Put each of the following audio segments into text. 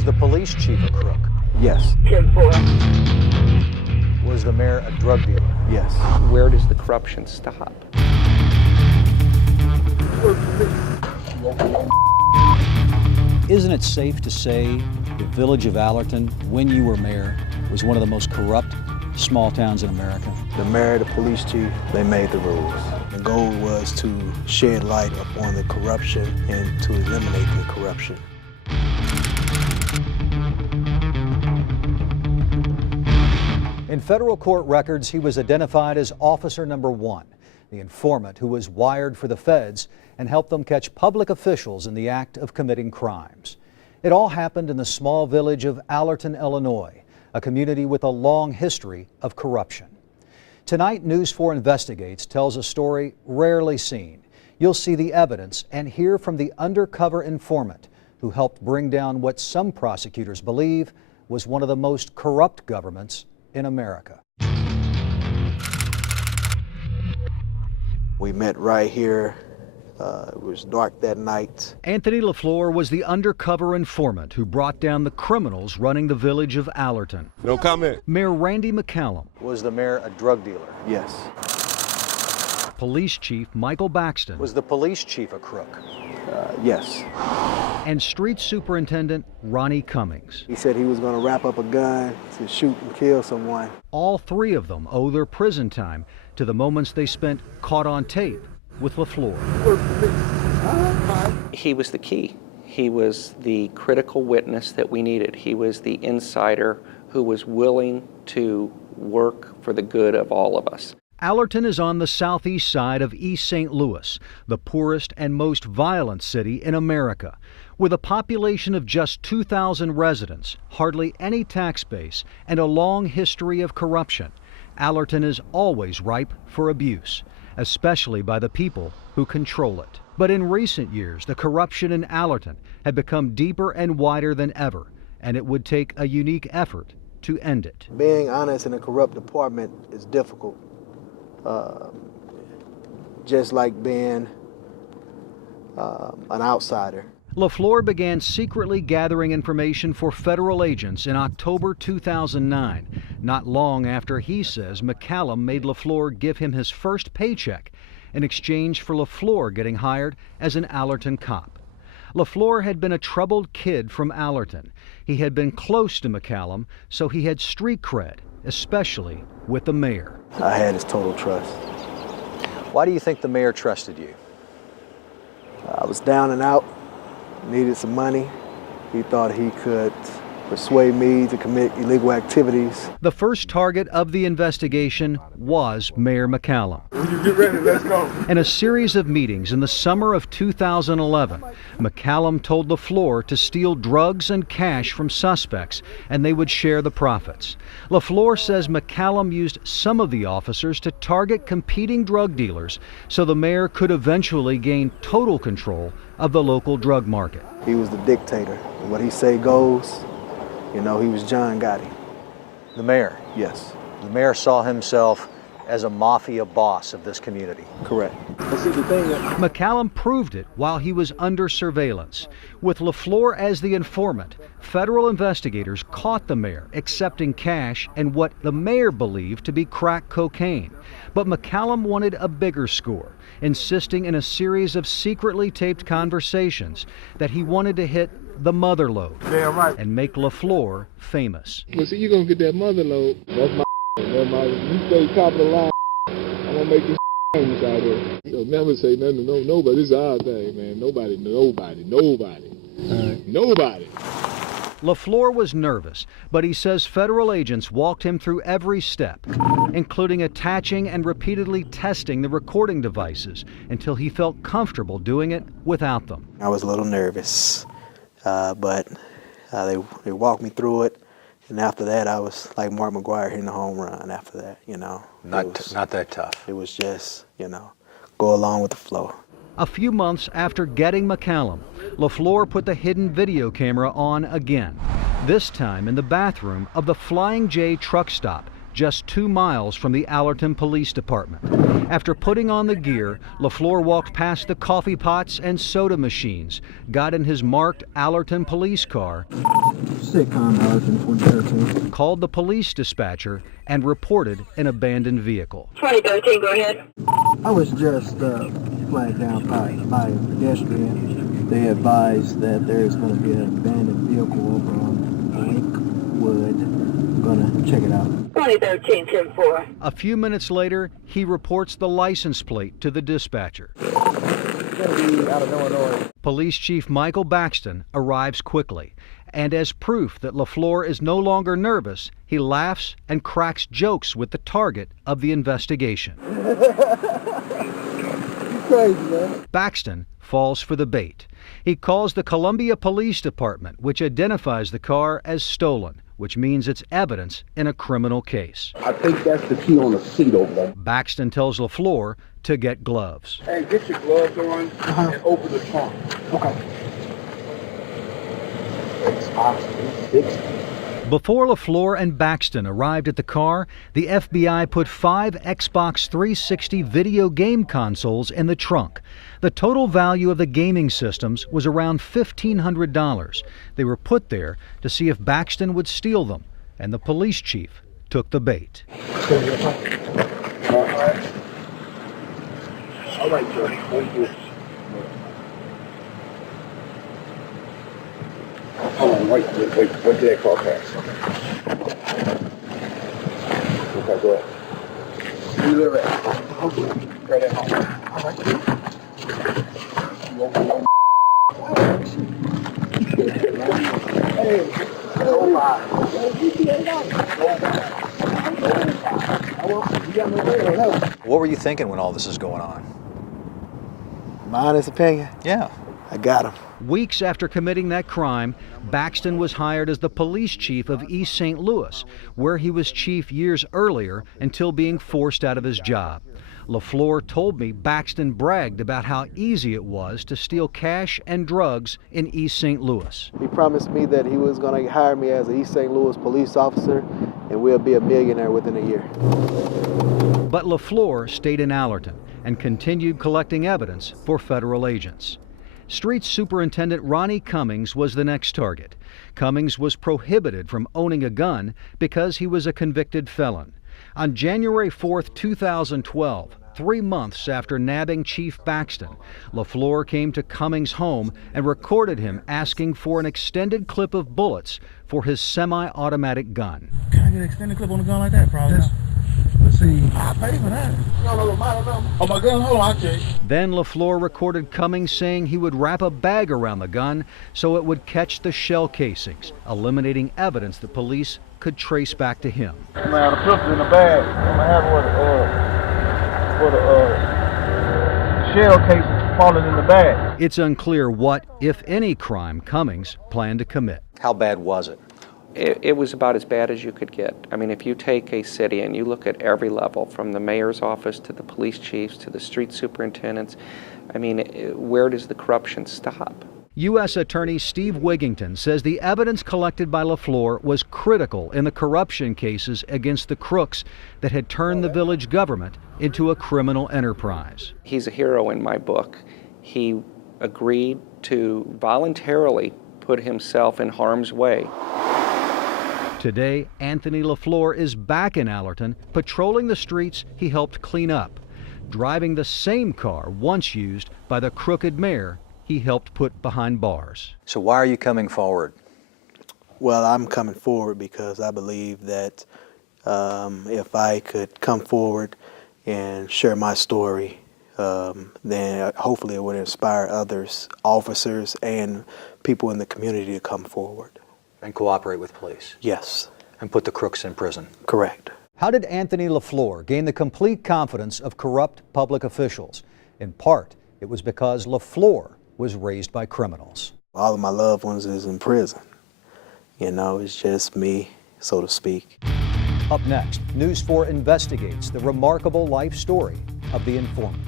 Was the police chief a crook? Yes. Was the mayor a drug dealer? Yes. Where does the corruption stop? Isn't it safe to say the village of Allerton, when you were mayor, was one of the most corrupt small towns in America? The mayor, the police chief, they made the rules. The goal was to shed light upon the corruption and to eliminate the corruption. In federal court records, he was identified as Officer Number 1, the informant who was wired for the feds and helped them catch public officials in the act of committing crimes. It all happened in the small village of Allerton, Illinois, a community with a long history of corruption. Tonight, News 4 Investigates tells a story rarely seen. You'll see the evidence and hear from the undercover informant who helped bring down what some prosecutors believe was one of the most corrupt governments in America. We met right here. It was dark that night. Anthony LaFleur was the undercover informant who brought down the criminals running the village of Allerton. No comment. Mayor Randy McCallum. Was the mayor a drug dealer? Yes. Police Chief Michael Baxton. Was the police chief a crook? Yes. And Street Superintendent Ronnie Cummings. He said he was going to wrap up a gun to shoot and kill someone. All three of them owe their prison time to the moments they spent caught on tape with LaFleur. He was the key. He was the critical witness that we needed. He was the insider who was willing to work for the good of all of us. Allerton is on the southeast side of East St. Louis, the poorest and most violent city in America. With a population of just 2,000 residents, hardly any tax base, and a long history of corruption, Allerton is always ripe for abuse, especially by the people who control it. But in recent years, the corruption in Allerton had become deeper and wider than ever, and it would take a unique effort to end it. Being honest in a corrupt department is difficult. Just like being an outsider. LaFleur began secretly gathering information for federal agents in October 2009, not long after he says McCallum made LaFleur give him his first paycheck in exchange for LaFleur getting hired as an Allerton cop. LaFleur had been a troubled kid from Allerton. He had been close to McCallum, so he had street cred, especially with the mayor. I had his total trust. Why do you think the mayor trusted you? I was down and out, needed some money. He thought he could persuade me to commit illegal activities. The first target of the investigation was Mayor McCallum. When you get ready, let's go. In a series of meetings in the summer of 2011, McCallum told LaFleur to steal drugs and cash from suspects, and they would share the profits. LaFleur says McCallum used some of the officers to target competing drug dealers so the mayor could eventually gain total control of the local drug market. He was the dictator. What he say goes. You know, he was John Gotti. The mayor? Yes. The mayor saw himself as a mafia boss of this community. Correct. See, the thing that McCallum proved it while he was under surveillance. With LaFleur as the informant, federal investigators caught the mayor accepting cash and what the mayor believed to be crack cocaine. But McCallum wanted a bigger score, insisting in a series of secretly taped conversations that he wanted to hit the mother lode and make LaFleur famous. Well, see, you're going to get that mother lode. That's my you stay top of the line. I'm going to make this famous out here. You'll never say nothing to nobody. This is our thing, man. Nobody. LaFleur was nervous, but he says federal agents walked him through every step, including attaching and repeatedly testing the recording devices until he felt comfortable doing it without them. I was a little nervous, but they walked me through it. And after that, I was like Mark McGwire hitting a home run after that, you know. Not that tough. It was just, you know, go along with the flow. A few months after getting McCallum, LaFleur put the hidden video camera on again, this time in the bathroom of the Flying J truck stop just 2 miles from the Allerton Police Department. After putting on the gear, LaFleur walked past the coffee pots and soda machines, got in his marked Allerton police car, Sitcom Allerton 2013. called the police dispatcher and reported an abandoned vehicle. 2013, go ahead. I was just flagged down by a pedestrian. They advised that there is going to be an abandoned vehicle over on Lakewood. I'm going to check it out. 2013, 10-4. A few minutes later, he reports the license plate to the dispatcher. It's going to be out of Illinois. Police Chief Michael Baxton arrives quickly, and as proof that LaFleur is no longer nervous, he laughs and cracks jokes with the target of the investigation. Crazy, man. Baxton falls for the bait. He calls the Columbia Police Department, which identifies the car as stolen, which means it's evidence in a criminal case. I think that's the key on the seat over there. Baxton tells LaFleur to get gloves. Hey, get your gloves on and open the trunk. Okay. Before LaFleur and Baxton arrived at the car, the FBI put 5 Xbox 360 video game consoles in the trunk. The total value of the gaming systems was around $1,500. They were put there to see if Baxton would steal them, and the police chief took the bait. All right, Joe. Thank you. Hold on, wait, what did that car pass? Okay, go ahead. You live at? Right at home. All right. You open your Hey, go by. What were you thinking when all this is going on? My honest opinion, Yeah. I got him. Weeks after committing that crime, Baxton was hired as the police chief of East St. Louis, where he was chief years earlier until being forced out of his job. LaFleur told me Baxton bragged about how easy it was to steal cash and drugs in East St. Louis. He promised me that he was going to hire me as an East St. Louis police officer, and we'll be a millionaire within a year. But LaFleur stayed in Allerton and continued collecting evidence for federal agents. Street Superintendent Ronnie Cummings was the next target. Cummings was prohibited from owning a gun because he was a convicted felon. On January 4, 2012, 3 months after nabbing Chief Baxton, LaFleur came to Cummings' home and recorded him asking for an extended clip of bullets for his semi-automatic gun. Can I get an extended clip on a gun like that? Probably. Yes. Let's see. I pay for that. Oh, my gun, hold on, I can't. Then LaFleur recorded Cummings saying he would wrap a bag around the gun so it would catch the shell casings, eliminating evidence that police could trace back to him. I'm gonna have a pistol in the bag. I'm gonna have where the shell casings falling in the bag. It's unclear what, if any, crime Cummings planned to commit. How bad was it? It was about as bad as you could get. I mean, if you take a city and you look at every level, from the mayor's office to the police chiefs to the street superintendents, I mean, where does the corruption stop? U.S. Attorney Steve Wigington says the evidence collected by LaFleur was critical in the corruption cases against the crooks that had turned the village government into a criminal enterprise. He's a hero in my book. He agreed to voluntarily put himself in harm's way. Today, Anthony LaFleur is back in Allerton, patrolling the streets he helped clean up, driving the same car once used by the crooked mayor he helped put behind bars. So why are you coming forward? Well, I'm coming forward because I believe that if I could come forward and share my story, then hopefully it would inspire others, officers and people in the community to come forward. And cooperate with police? Yes. And put the crooks in prison? Correct. How did Anthony LaFleur gain the complete confidence of corrupt public officials? In part, it was because LaFleur was raised by criminals. All of my loved ones is in prison. You know, it's just me, so to speak. Up next, News 4 investigates the remarkable life story of the informant.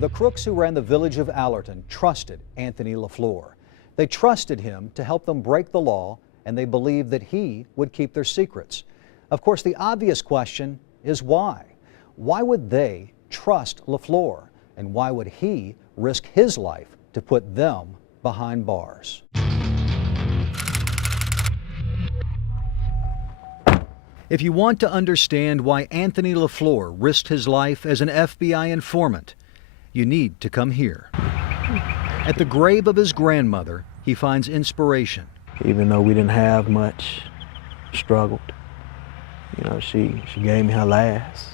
The crooks who ran the village of Allerton trusted Anthony LaFleur. They trusted him to help them break the law, and they believed that he would keep their secrets. Of course, the obvious question, is why. Why would they trust LaFleur? And why would he risk his life to put them behind bars? If you want to understand why Anthony LaFleur risked his life as an FBI informant, you need to come here. At the grave of his grandmother, he finds inspiration. Even though we didn't have much, struggled. You know, she gave me her last,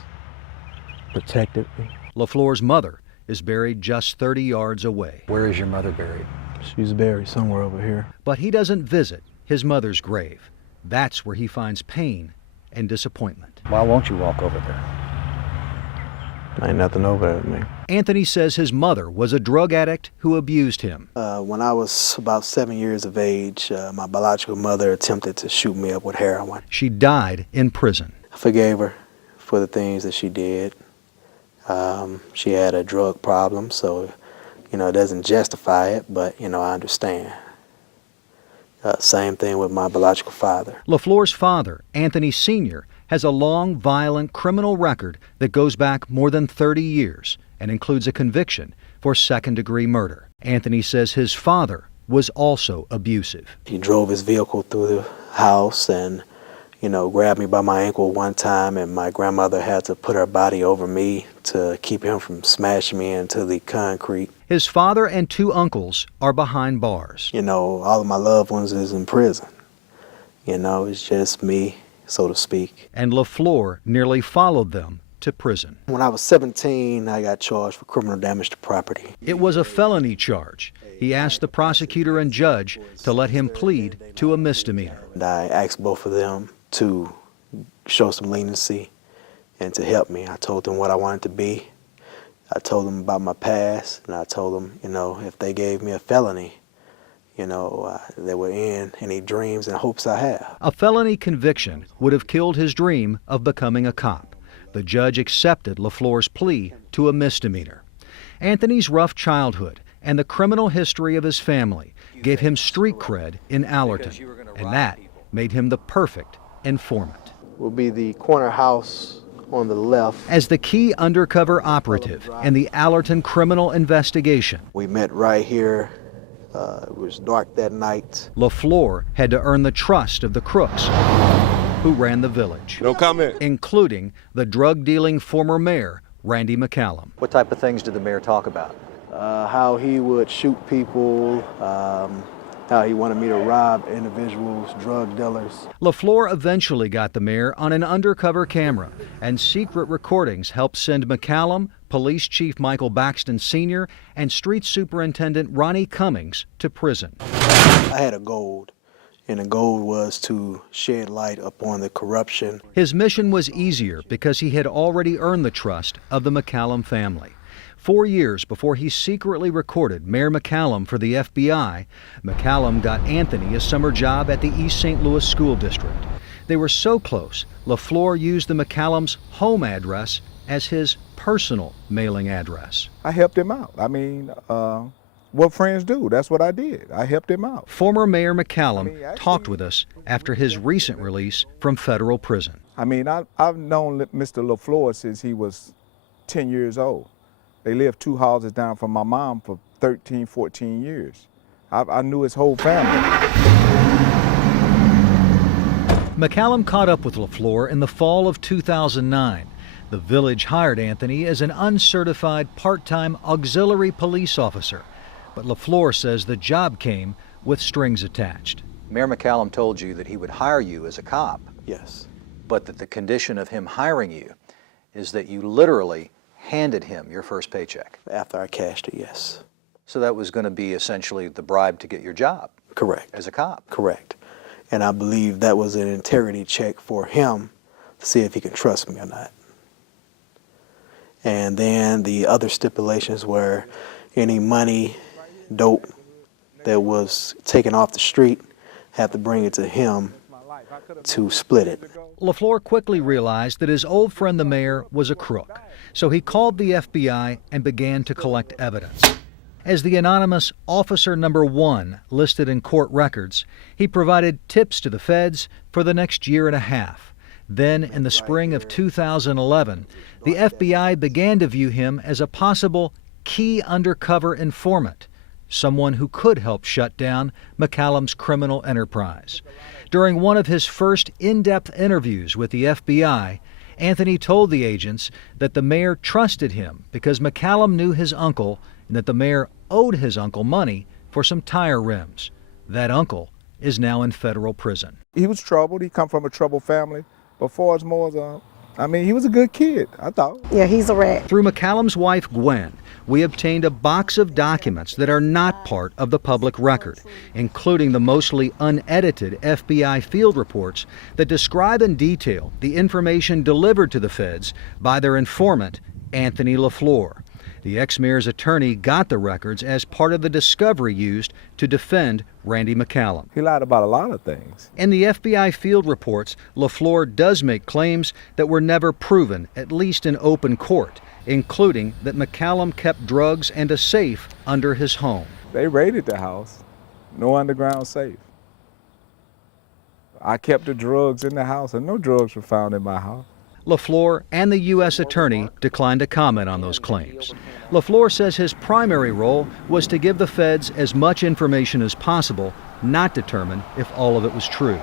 protected me. LaFleur's mother is buried just 30 yards away. Where is your mother buried? She's buried somewhere over here. But he doesn't visit his mother's grave. That's where he finds pain and disappointment. Why won't you walk over there? Ain't nothing over there with me. Anthony says his mother was a drug addict who abused him. When I was about 7 years of age, my biological mother attempted to shoot me up with heroin. She died in prison. I forgave her for the things that she did. She had a drug problem, so, you know, it doesn't justify it, but, you know, I understand. Same thing with my biological father. LaFleur's father, Anthony Sr., has a long, violent criminal record that goes back more than 30 years and includes a conviction for second-degree murder. Anthony says his father was also abusive. He drove his vehicle through the house and, you know, grabbed me by my ankle one time, and my grandmother had to put her body over me to keep him from smashing me into the concrete. His father and 2 uncles are behind bars. You know, all of my loved ones is in prison. You know, it's just me, so to speak. And LaFleur nearly followed them to prison. When I was 17, I got charged for criminal damage to property. It was a felony charge. He asked the prosecutor and judge to let him plead to a misdemeanor. And I asked both of them to show some leniency and to help me. I told them what I wanted to be. I told them about my past, and I told them, you know, if they gave me a felony, you know, they would end any dreams and hopes I have. A felony conviction would have killed his dream of becoming a cop. The judge accepted LaFleur's plea to a misdemeanor. Anthony's rough childhood and the criminal history of his family gave him street cred in Allerton, and that made him the perfect informant. Will be the corner house on the left. As the key undercover operative in the Allerton criminal investigation, We met right here. It was dark that night. LaFleur had to earn the trust of the crooks who ran the village, No comment. including the drug-dealing former mayor, Randy McCallum. What type of things did the mayor talk about? How he would shoot people, how he wanted me to rob individuals, drug dealers. LaFleur eventually got the mayor on an undercover camera, and secret recordings helped send McCallum, Police Chief Michael Baxton Sr., and Street Superintendent Ronnie Cummings to prison. I had a goal, and the goal was to shed light upon the corruption. His mission was easier because he had already earned the trust of the McCallum family. 4 years before he secretly recorded Mayor McCallum for the FBI, McCallum got Anthony a summer job at the East St. Louis School District. They were so close, LaFleur used the McCallum's home address as his personal mailing address. I helped him out. I mean, what friends do, that's what I did. I helped him out. Former Mayor McCallum talked with us after his recent release from federal prison. I mean, I've known Mr. LaFleur since he was 10 years old. They lived 2 houses down from my mom for 13, 14 years. I knew his whole family. McCallum caught up with LaFleur in the fall of 2009. The village hired Anthony as an uncertified part-time auxiliary police officer, but LaFleur says the job came with strings attached. Mayor McCallum told you that he would hire you as a cop, Yes, but that the condition of him hiring you is that you literally handed him your first paycheck. after I cashed it, yes. So that was going to be essentially the bribe to get your job Correct, as a cop. correct. And I believe that was an integrity check for him to see if he could trust me or not. And then the other stipulations were any money, dope that was taken off the street, had to bring it to him to split it. LaFleur quickly realized that his old friend the mayor was a crook, so he called the FBI and began to collect evidence. As the anonymous Officer Number 1 listed in court records, he provided tips to the feds for the next year and a half. Then, in the spring of 2011, the FBI began to view him as a possible key undercover informant, someone who could help shut down McCallum's criminal enterprise. During one of his first in-depth interviews with the FBI, Anthony told the agents that the mayor trusted him because McCallum knew his uncle and that the mayor owed his uncle money for some tire rims. That uncle is now in federal prison. He was troubled. He come from a troubled family. But far as more, he was a good kid, I thought. Yeah, he's a rat. Through McCallum's wife, Gwen, we obtained a box of documents that are not part of the public record, including the mostly unedited FBI field reports that describe in detail the information delivered to the feds by their informant, Anthony LaFleur. The ex-mayor's attorney got the records as part of the discovery used to defend Randy McCallum. He lied about a lot of things. In the FBI field reports, LaFleur does make claims that were never proven, at least in open court, including that McCallum kept drugs and a safe under his home. They raided the house. No underground safe. I kept the drugs in the house, and no drugs were found in my house. LaFleur and the U.S. attorney declined to comment on those claims. LaFleur says his primary role was to give the feds as much information as possible, not determine if all of it was true.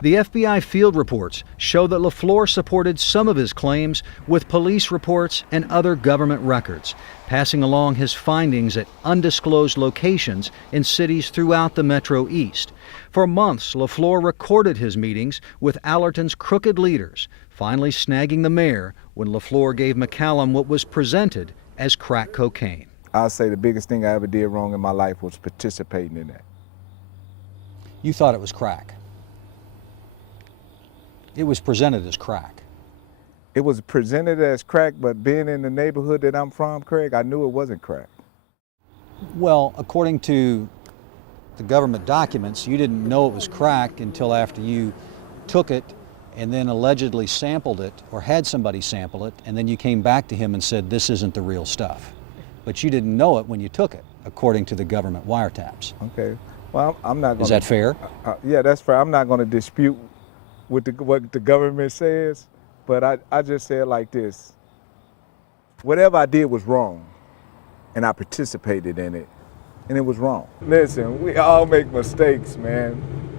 The FBI field reports show that LaFleur supported some of his claims with police reports and other government records, passing along his findings at undisclosed locations in cities throughout the Metro East. For months, LaFleur recorded his meetings with Allerton's crooked leaders, finally snagging the mayor when LaFleur gave McCallum what was presented as crack cocaine. I'll say the biggest thing I ever did wrong in my life was participating in that. You thought it was crack. It was presented as crack. It was presented as crack, but being in the neighborhood that I'm from, Craig, I knew it wasn't crack. Well, according to the government documents, you didn't know it was crack until after you took it and then allegedly sampled it or had somebody sample it, and then you came back to him and said, this isn't the real stuff. But you didn't know it when you took it, according to the government wiretaps. Okay. Well, I'm not going to... Is that fair? Yeah, that's fair. I'm not going to dispute what the government says, but I just say it like this. Whatever I did was wrong, and I participated in it, and it was wrong. Listen, we all make mistakes, man.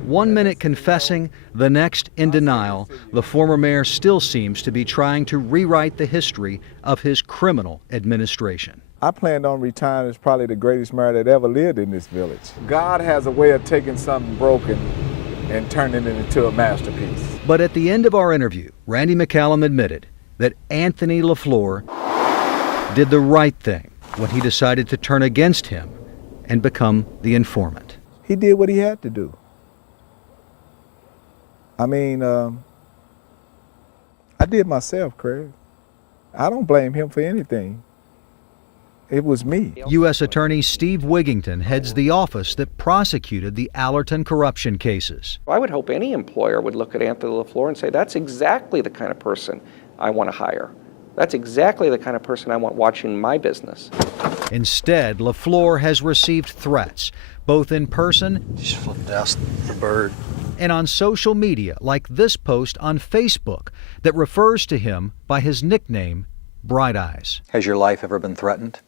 1 minute confessing, the next in denial, the former mayor still seems to be trying to rewrite the history of his criminal administration. I planned on retiring as probably the greatest mayor that ever lived in this village. God has a way of taking something broken and turning it into a masterpiece. But at the end of our interview, Randy McCallum admitted that Anthony LaFleur did the right thing when he decided to turn against him and become the informant. He did what he had to do. I mean, I did myself, Craig. I don't blame him for anything. It was me. U.S. Attorney Steve Wigington heads the office that prosecuted the Allerton corruption cases. I would hope any employer would look at Anthony LaFleur and say, that's exactly the kind of person I want to hire. That's exactly the kind of person I want watching my business. Instead, LaFleur has received threats, both in person Just flipped out the bird. and on social media, like this post on Facebook that refers to him by his nickname, Bright Eyes. Has your life ever been threatened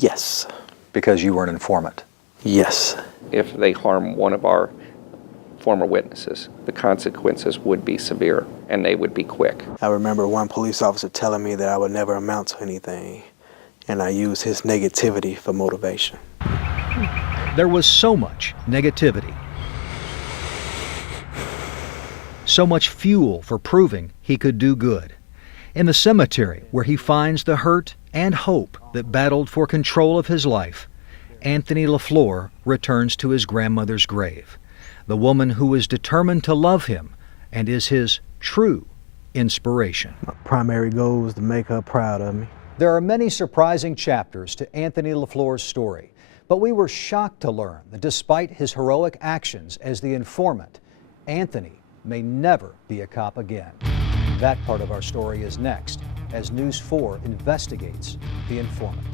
Yes. because you were an informant? Yes. If they harm one of our former witnesses, the consequences would be severe, and they would be quick. I remember one police officer telling me that I would never amount to anything, and I used his negativity for motivation. There was so much negativity, so much fuel for proving he could do good. In the cemetery, where he finds the hurt and hope that battled for control of his life, Anthony LaFleur returns to his grandmother's grave, the woman who is determined to love him and is his true inspiration. My primary goal was to make her proud of me. There are many surprising chapters to Anthony LaFleur's story, but we were shocked to learn that despite his heroic actions as the informant, Anthony may never be a cop again. That part of our story is next, as News 4 investigates the informant.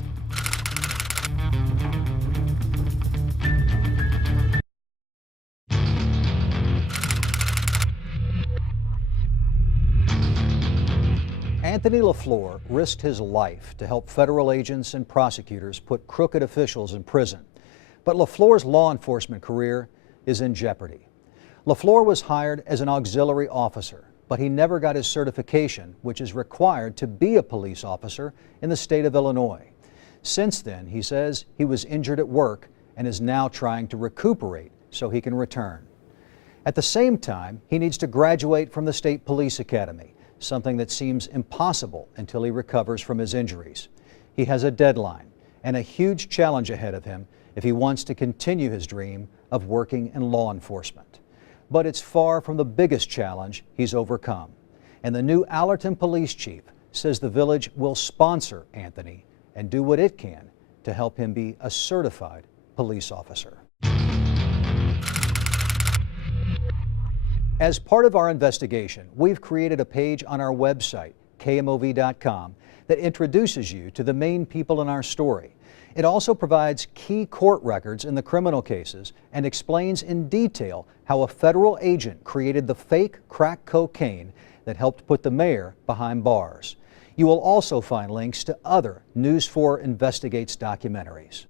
Anthony LaFleur risked his life to help federal agents and prosecutors put crooked officials in prison. But LaFleur's law enforcement career is in jeopardy. LaFleur was hired as an auxiliary officer, but he never got his certification, which is required to be a police officer in the state of Illinois. Since then, he says he was injured at work and is now trying to recuperate so he can return. At the same time, he needs to graduate from the State Police Academy, something that seems impossible until he recovers from his injuries. He has a deadline and a huge challenge ahead of him if he wants to continue his dream of working in law enforcement. But it's far from the biggest challenge he's overcome. And the new Allerton police chief says the village will sponsor Anthony and do what it can to help him be a certified police officer. As part of our investigation, we've created a page on our website, KMOV.com, that introduces you to the main people in our story. It also provides key court records in the criminal cases and explains in detail how a federal agent created the fake crack cocaine that helped put the mayor behind bars. You will also find links to other News 4 Investigates documentaries.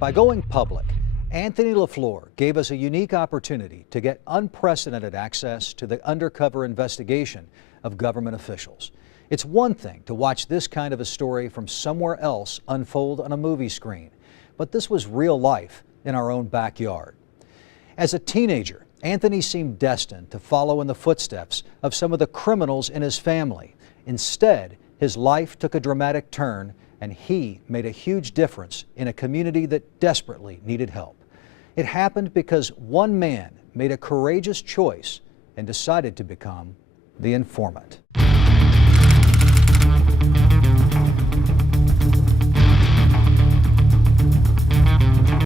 By going public, Anthony LaFleur gave us a unique opportunity to get unprecedented access to the undercover investigation of government officials. It's one thing to watch this kind of a story from somewhere else unfold on a movie screen, but this was real life in our own backyard. As a teenager, Anthony seemed destined to follow in the footsteps of some of the criminals in his family. Instead, his life took a dramatic turn, and he made a huge difference in a community that desperately needed help. It happened because one man made a courageous choice and decided to become the informant.